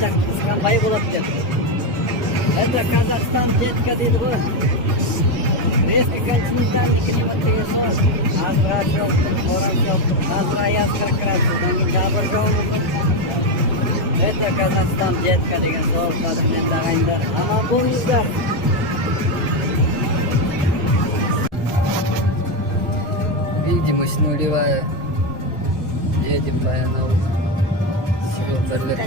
айтсақ қысқанбай болады деп. Это Казахстан детка дейді ғой. Резкий континентальный климат деген сол. Азырақ жауыпты, боран жауыпты, азырақ аяз кіркіреді, содан кейін жабыр жауып. Это Казахстан детка деген сол. Қадірменді ағайындар, аман болыңыздар. Видимость нулевая. Едем по Янаулу. Всего бірлік.